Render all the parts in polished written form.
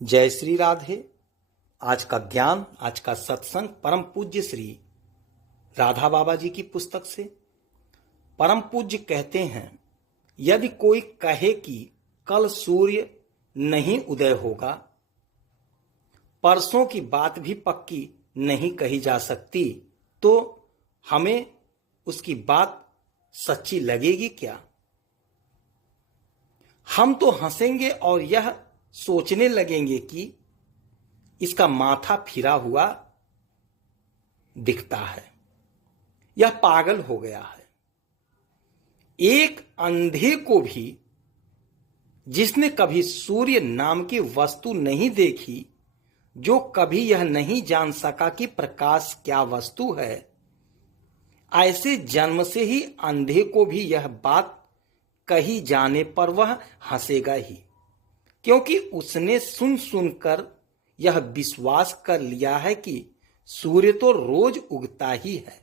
जय श्री राधे। आज का ज्ञान, आज का सत्संग परम पूज्य श्री राधा बाबा जी की पुस्तक से। परम पूज्य कहते हैं, यदि कोई कहे कि कल सूर्य नहीं उदय होगा, परसों की बात भी पक्की नहीं कही जा सकती, तो हमें उसकी बात सच्ची लगेगी क्या? हम तो हंसेंगे और यह सोचने लगेंगे कि इसका माथा फिरा हुआ दिखता है, यह पागल हो गया है। एक अंधे को भी, जिसने कभी सूर्य नाम की वस्तु नहीं देखी, जो कभी यह नहीं जान सका कि प्रकाश क्या वस्तु है, ऐसे जन्म से ही अंधे को भी यह बात कही जाने पर वह हंसेगा ही, क्योंकि उसने सुन सुनकर यह विश्वास कर लिया है कि सूर्य तो रोज उगता ही है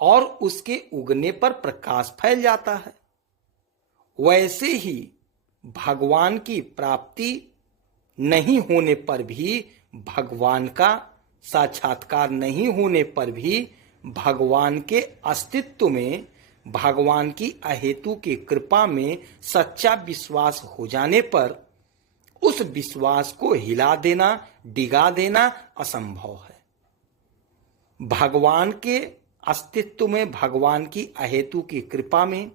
और उसके उगने पर प्रकाश फैल जाता है। वैसे ही भगवान की प्राप्ति नहीं होने पर भी, भगवान का साक्षात्कार नहीं होने पर भी, भगवान के अस्तित्व में, भगवान की अहेतु की कृपा में सच्चा विश्वास हो जाने पर उस विश्वास को हिला देना, डिगा देना असंभव है। भगवान के अस्तित्व में, भगवान की अहेतु की कृपा में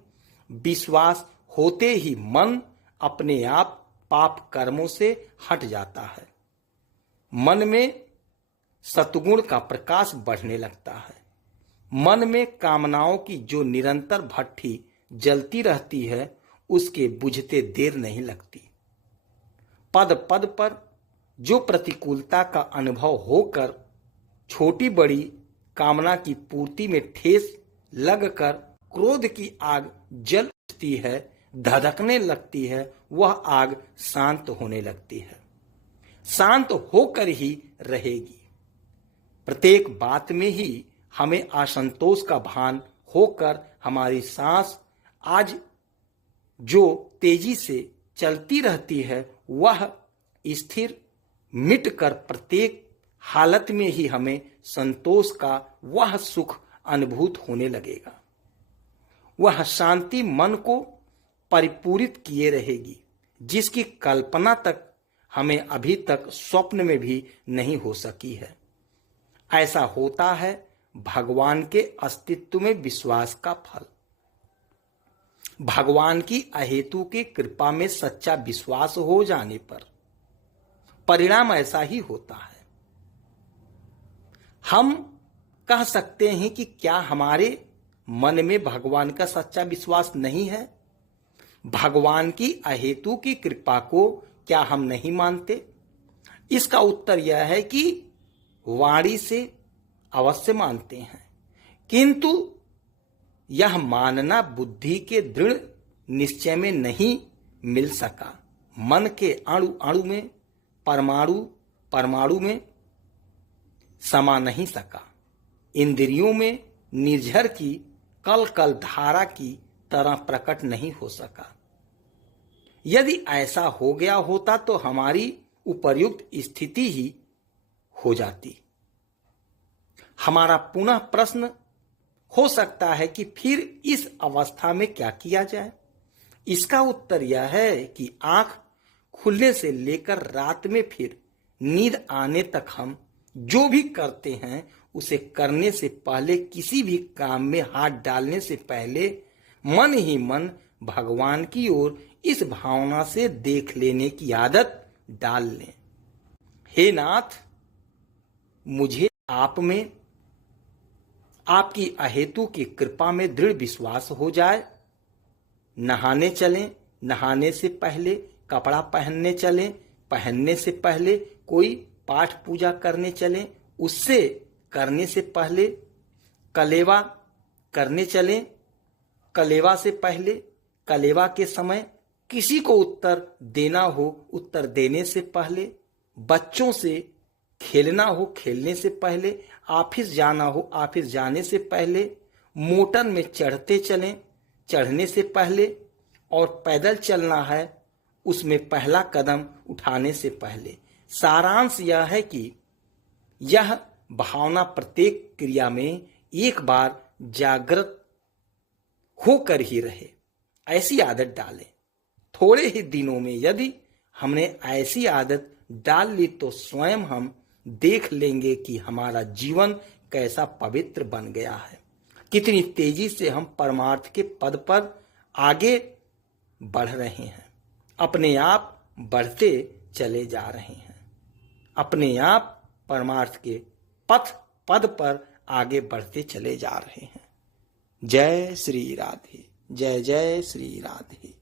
विश्वास होते ही मन अपने आप पाप कर्मों से हट जाता है। मन में सतगुण का प्रकाश बढ़ने लगता है। मन में कामनाओं की जो निरंतर भट्ठी जलती रहती है, उसके बुझते देर नहीं लगती। पद पद पर जो प्रतिकूलता का अनुभव होकर छोटी बड़ी कामना की पूर्ति में ठेस लगकर क्रोध की आग जल उठती है, धधकने लगती है, वह आग शांत होने लगती है, शांत होकर ही रहेगी। प्रत्येक बात में ही हमें असंतोष का भान होकर हमारी सांस आज जो तेजी से चलती रहती है, वह स्थिर मिटकर प्रत्येक हालत में ही हमें संतोष का वह सुख अनुभूत होने लगेगा। वह शांति मन को परिपूरित किए रहेगी, जिसकी कल्पना तक हमें अभी तक स्वप्न में भी नहीं हो सकी है। ऐसा होता है भगवान के अस्तित्व में विश्वास का फल। भगवान की अहेतु की कृपा में सच्चा विश्वास हो जाने पर परिणाम ऐसा ही होता है। हम कह सकते हैं कि क्या हमारे मन में भगवान का सच्चा विश्वास नहीं है? भगवान की अहेतु की कृपा को क्या हम नहीं मानते? इसका उत्तर यह है कि वाणी से अवश्य मानते हैं, किंतु यह मानना बुद्धि के दृढ़ निश्चय में नहीं मिल सका। मन के अणु अणु में, परमाणु परमाणु में समा नहीं सका। इंद्रियों में निर्झर की कल कल धारा की तरह प्रकट नहीं हो सका। यदि ऐसा हो गया होता तो हमारी उपर्युक्त स्थिति ही हो जाती। हमारा पुनः प्रश्न हो सकता है कि फिर इस अवस्था में क्या किया जाए? इसका उत्तर यह है कि आंख खुलने से लेकर रात में फिर नींद आने तक हम जो भी करते हैं, उसे करने से पहले, किसी भी काम में हाथ डालने से पहले मन ही मन भगवान की ओर इस भावना से देख लेने की आदत डाल लें। हे नाथ, मुझे आप में, आपकी अहेतु की कृपा में दृढ़ विश्वास हो जाए। नहाने चलें, नहाने से पहले कपड़ा पहनने चलें, पहनने से पहले कोई पाठ पूजा करने चलें, उससे करने से पहले कलेवा करने चलें, कलेवा से पहले, कलेवा के समय किसी को उत्तर देना हो, उत्तर देने से पहले, बच्चों से खेलना हो, खेलने से पहले, ऑफिस जाना हो, ऑफिस जाने से पहले, मोटर में चढ़ते चलें, चढ़ने से पहले, और पैदल चलना है, उसमें पहला कदम उठाने से पहले सारांश यह है कि यह भावना प्रत्येक क्रिया में एक बार जागृत होकर ही रहे, ऐसी आदत डालें। थोड़े ही दिनों में यदि हमने ऐसी आदत डाल ली तो स्वयं हम देख लेंगे कि हमारा जीवन कैसा पवित्र बन गया है, कितनी तेजी से हम परमार्थ के पद पर आगे बढ़ रहे हैं, अपने आप बढ़ते चले जा रहे हैं, अपने आप परमार्थ के पद पर आगे बढ़ते चले जा रहे हैं। जय श्री राधे, जय जय श्री राधे।